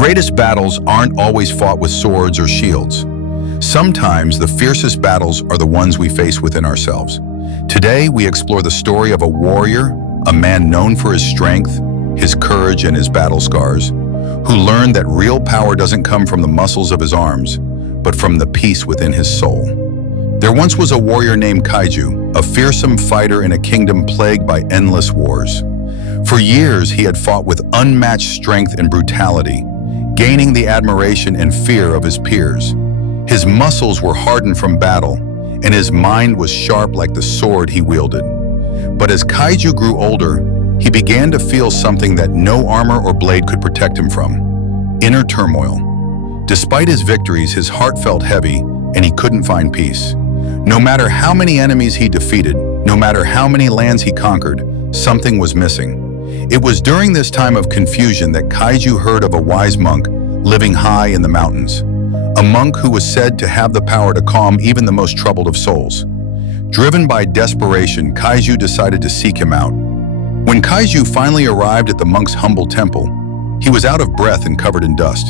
greatest battles aren't always fought with swords or shields. Sometimes the fiercest battles are the ones we face within ourselves. Today, we explore the story of a warrior, a man known for his strength, his courage, and his battle scars, who learned that real power doesn't come from the muscles of his arms, but from the peace within his soul. There once was a warrior named Kaiju, a fearsome fighter in a kingdom plagued by endless wars. For years, he had fought with unmatched strength and brutality, gaining the admiration and fear of his peers. His muscles were hardened from battle, and his mind was sharp like the sword he wielded. But as Kaiju grew older, he began to feel something that no armor or blade could protect him from: inner turmoil. Despite his victories, his heart felt heavy, and he couldn't find peace. No matter how many enemies he defeated, no matter how many lands he conquered, something was missing. It was during this time of confusion that Kaiju heard of a wise monk living high in the mountains, a monk who was said to have the power to calm even the most troubled of souls. Driven by desperation, Kaiju decided to seek him out. When Kaiju finally arrived at the monk's humble temple, he was out of breath and covered in dust.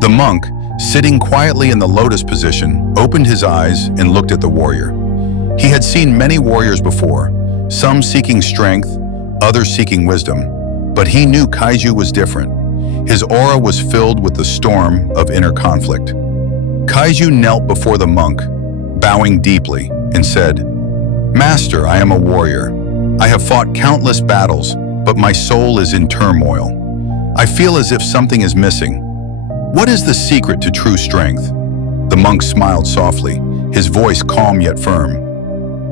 The monk, sitting quietly in the lotus position, opened his eyes and looked at the warrior. He had seen many warriors before, some seeking strength, others seeking wisdom, but he knew Kaiju was different. His aura was filled with the storm of inner conflict. Kaiju knelt before the monk, bowing deeply, and said, "Master, I am a warrior. I have fought countless battles, but my soul is in turmoil. I feel as if something is missing. What is the secret to true strength?" The monk smiled softly, his voice calm yet firm.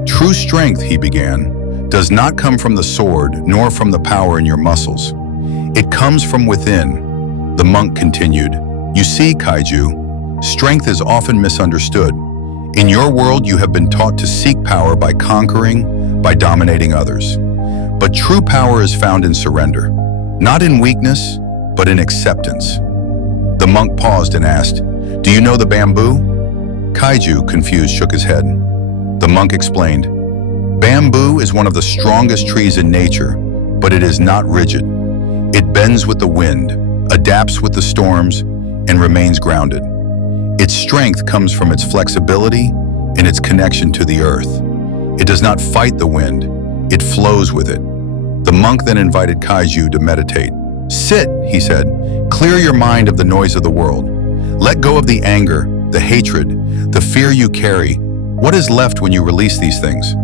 "True strength," he began, "does not come from the sword nor from the power in your muscles. It comes from within." The monk continued, "You see, Kaiju, strength is often misunderstood. In your world, you have been taught to seek power by conquering, by dominating others. But true power is found in surrender, not in weakness, but in acceptance." The monk paused and asked, "Do you know the bamboo?" Kaiju, confused, shook his head. The monk explained, "Bamboo is one of the strongest trees in nature, but it is not rigid. It bends with the wind, adapts with the storms, and remains grounded. Its strength comes from its flexibility and its connection to the earth. It does not fight the wind, it flows with it." The monk then invited Kaiju to meditate. "Sit," he said, "clear your mind of the noise of the world. Let go of the anger, the hatred, the fear you carry. What is left when you release these things?"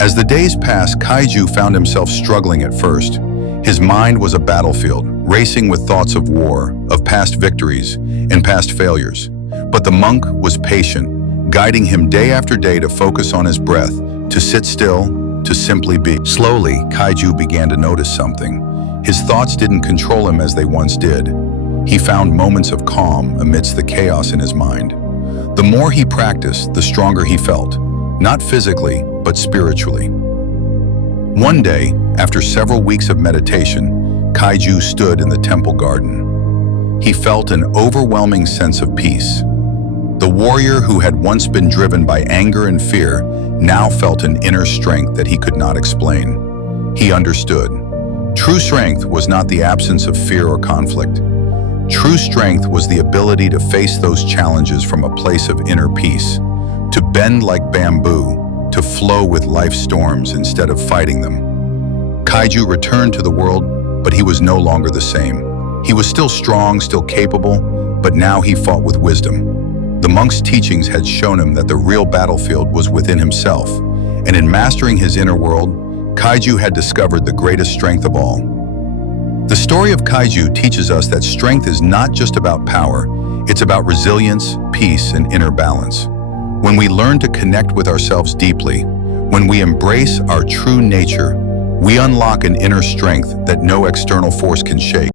As the days passed, Kaiju found himself struggling at first. His mind was a battlefield, racing with thoughts of war, of past victories, and past failures. But the monk was patient, guiding him day after day to focus on his breath, to sit still, to simply be. Slowly, Kaiju began to notice something. His thoughts didn't control him as they once did. He found moments of calm amidst the chaos in his mind. The more he practiced, the stronger he felt, not physically, but spiritually. One day, after several weeks of meditation, Kaiju stood in the temple garden. He felt an overwhelming sense of peace. The warrior who had once been driven by anger and fear now felt an inner strength that he could not explain. He understood. True strength was not the absence of fear or conflict. True strength was the ability to face those challenges from a place of inner peace, to bend like bamboo, to flow with life's storms instead of fighting them. Kaiju returned to the world, but he was no longer the same. He was still strong, still capable, but now he fought with wisdom. The monk's teachings had shown him that the real battlefield was within himself, and in mastering his inner world, Kaiju had discovered the greatest strength of all. The story of Kaiju teaches us that strength is not just about power, it's about resilience, peace, and inner balance. When we learn to connect with ourselves deeply, when we embrace our true nature, we unlock an inner strength that no external force can shake.